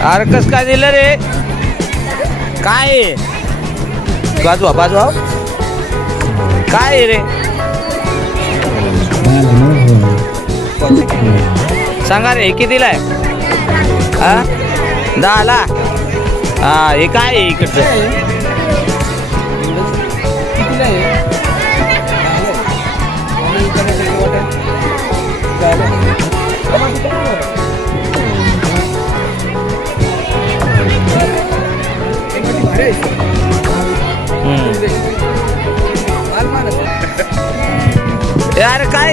अरे कस काय दिलं रे? काय? आहे? बाजवा काय आहे रे? सांगा रे कितीला आहे हा? दहाला हा हे काय आहे इकडचं?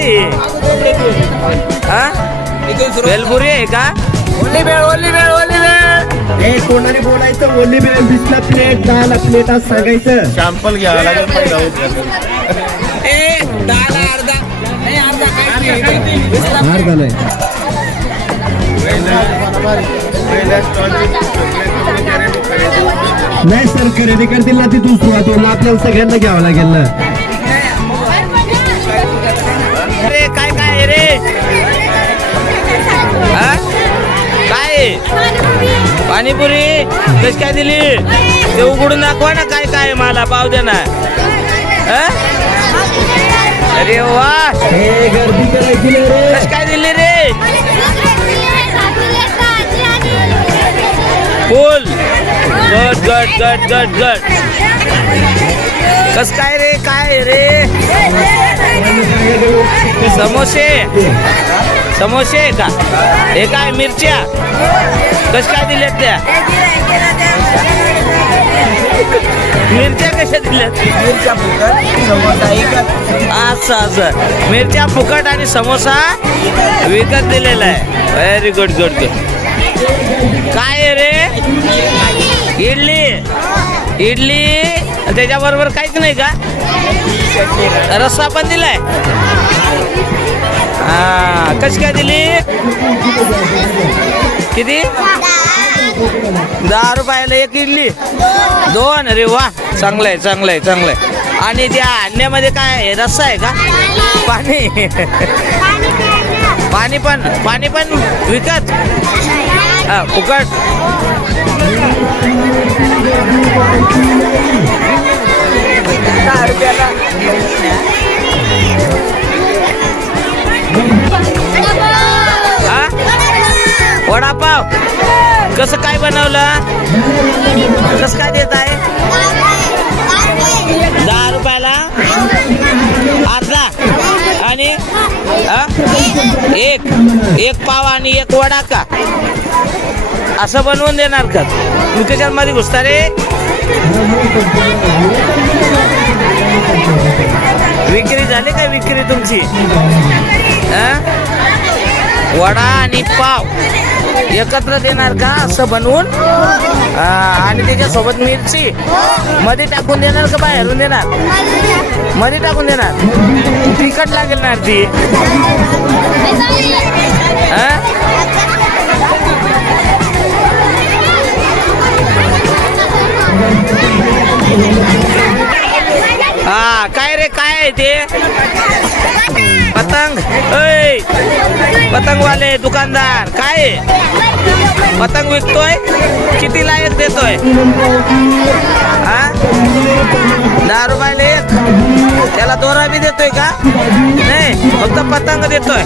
काय आहे? हा का? ओली वेळ ओली वेळ ओली वेळ ए कोणाने बोलायचं? ओली बेल वीसला प्लेट प्लेट आज सांगायचं. घ्यावं लागेल पहिला नाही सर खरेदी करतील ना तिथून सुरुवात आपल्याला सगळ्यांना घ्यावं लागेल ना. पाणीपुरी? कशी काय दिली? ते उघडून दाखवा ना काय काय मला पाव दे ना? अरे वा. कशी काय दिली रे? फुल. गट गट गट गट गट. कस काय रे काय रे? समोसे. समोसे आहे का? हे काय मिरच्या? कस काय दिल्यात त्या? मिरच्या कशा दिल्यात? मिरच्या फुकट असं असं. मिरच्या फुकट आणि समोसा विकत दिलेला आहे. व्हेरी गुड गुड गुड काय रे? इडली. इडली त्याच्याबरोबर काहीच नाही का? रस्सा पण दिलाय. हा कशी काय दिली? किती? दहा रुपयाला एक इडली. दोन? अरे वा चांगलं आहे चांगलं आहे चांगलं आहे आणि त्या आणण्यामध्ये काय आहे? रस्सा आहे का? पाणी. पाणी पण पाणी पण विकत? हा फुकट. वडापाव. कसं काय बनवलं? कसं काय देत आहे आणि एक. एक पाव आणि एक वडा का? असं बनवून देणार का? तू त्याच्यात मध्ये घुसता रे. विक्री झाली का विक्री तुमची? वडा आणि पाव. एकत्र देणार का? असं बनवून? आणि त्याच्यासोबत मिरची. मध्ये टाकून देणार का बाहेरून देणार? मध्ये टाकून देणार. तिखट लागेल ना ती हा? हा काय रे काय आहे ते? पतंग? ऐ पतंगवाले दुकानदार काय पतंग विकतोय? किती लायक देतोय? हा? दहा रुपयाला एक. त्याला दोरा बी देतोय का? नाही फक्त पतंग देतोय.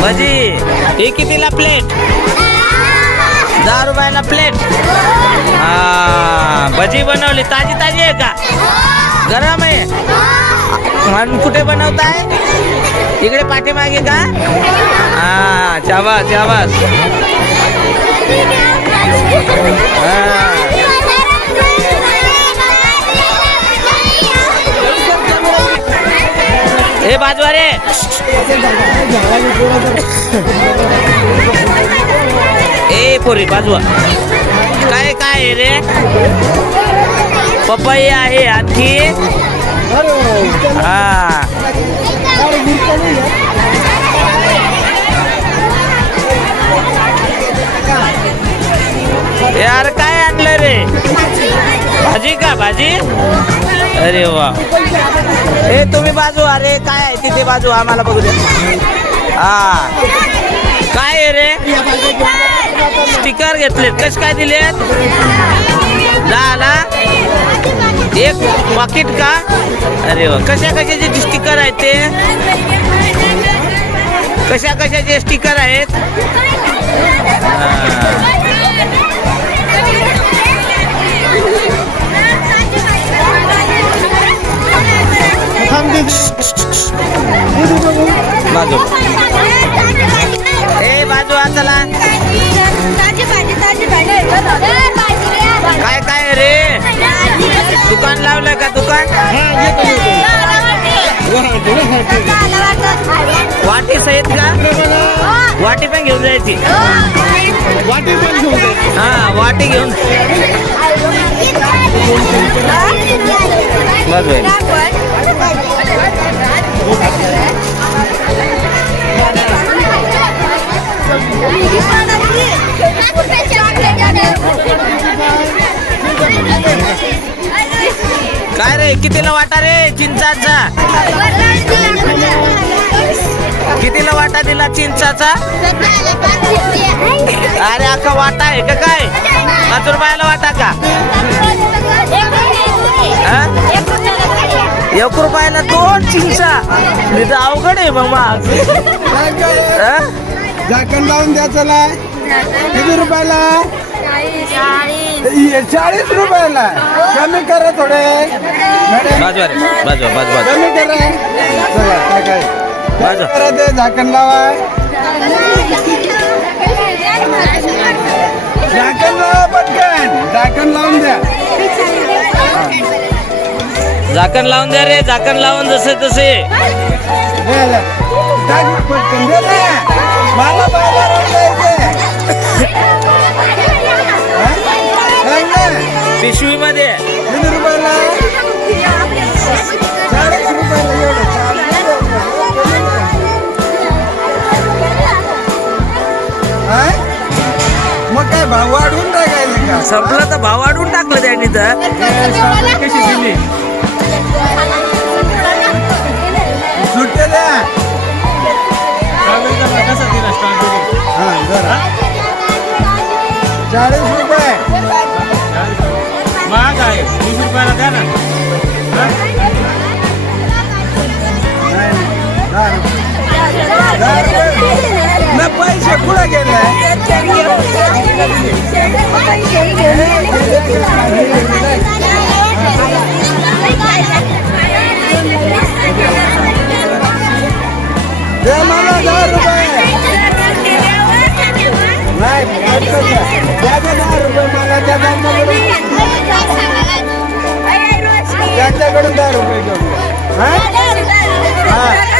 भजी. हे कितीला प्लेट दहा रुपयाला प्लेट हा भजी बनवली. ताजी ताजी आहे का? गरम आहे. म्हणून कुठे बनवताय? इकडे पाठीमागे का? हा चाबास चाबास हा. रे ए पोरी बाजवा काय काय रे? पपई आहे आणखी. हा. यार काय भाजी का भाजी? अरे वा. ए तुम्ही बाजू अरे काय आहे तिथे बाजू? आम्हाला बघू दे. हा. काय आहे रे? स्टिकर घेतलेत. कसे काय दिलेत? दहाला एक पाकिट का? अरे वा. कशा कशाचे स्टिकर आहेत ते? कशा कशाचे स्टिकर आहेत? हा. बाजू. ए बाजू चला. काय काय रे? दुकान लावलंय का दुकान? वाटी सहित का? वाटी पण घेऊन जायची. वाटी पण घेऊन. हा वाटी घेऊन बस काय रे कितीला वाटा रे चिंचाचा? कितीला वाटा दिला चिंचाचा? अरे अख्खा वाटा आहे का काय? पाच रुपयाला वाटा का? एक रुपयाला दोन चिंचा. मी तर अवघड आहे मग मग झाकण लावून द्या चला. किती रुपयाला? चाळीस रुपयाला. कमी करा थोडे. कमी करा. चला काय काय? करा ते झाकण लावा. झाकण लावा पटकन. झाकण लावून द्या. झाकण लावून द्या रे झाकण लावून जसे तसे. मला बाजारात जायचंय. सांग ना. पिशवी मध्ये किती रुपयाला चाळीस रुपयाला एवढं? मग काय भाव वाढवून टाकायचे का संपलं चाळीस रुपये. महाग आहे. वीस रुपयाला द्या ना. पैसे कुठं गेले? एकट्याकडून दहा रुपये घेऊन हां